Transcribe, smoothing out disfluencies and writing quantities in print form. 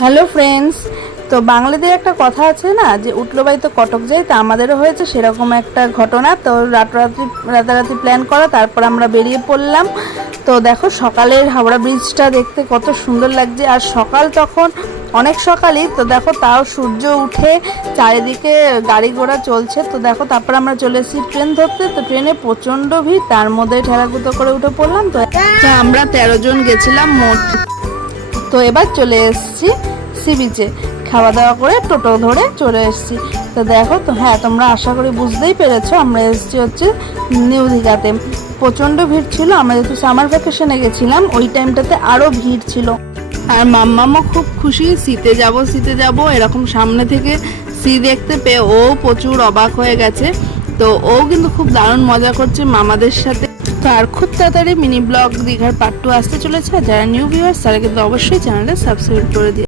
Hello friends, তো বাংলাদের একটা কথা আছে না যে উঠলো বাড়ি তো কটক যাই, তো আমাদেরও হয়েছে সেরকম একটা ঘটনা। তো রাতারাতি প্ল্যান করা, তারপর আমরা বেরিয়ে পড়লাম। তো দেখো সকালের হাওড়া ব্রিজটা দেখতে কত সুন্দর লাগছে, আর সকাল তখন অনেক সকালই। তো দেখো তাও সূর্য উঠে চারিদিকে গাড়ি ঘোড়া চলছে। তো দেখো তারপর আমরা চলে এসেছি ট্রেন ধরতে। তো ট্রেনে প্রচণ্ড ভিড়, তার মধ্যে ঠেলাকুতো করে উঠে পড়লাম। তো আমরা 13 জন গেছিলাম মোট। তো এবার চলে এসেছি সি বিচে, খাওয়া দাওয়া করে টোটো ধরে চলে এসেছি। তো দেখো, তো হ্যাঁ তোমরা আশা করি বুঝতেই পেরেছো আমরা এসেছি হচ্ছে নিউ দীঘাতে। প্রচণ্ড ভিড় ছিল, আমরা যেহেতু সামার ভ্যাকেশনে গেছিলাম ওই টাইমটাতে আরও ভিড় ছিল। আর মাম্মামও খুব খুশি, শীতে যাব এরকম সামনে থেকে সি দেখতে পেয়ে ও প্রচুর অবাক হয়ে গেছে। তো ও কিন্তু খুব দারুণ মজা করছে মামাদের সাথে। তো আর খুব তাড়াতাড়ি মিনি ব্লগ দীঘার পার্ট 2 আসতে চলেছে। যারা নিউ ভিউয়ার্স তারা কিন্তু অবশ্যই চ্যানেলটা সাবস্ক্রাইব করে দিও।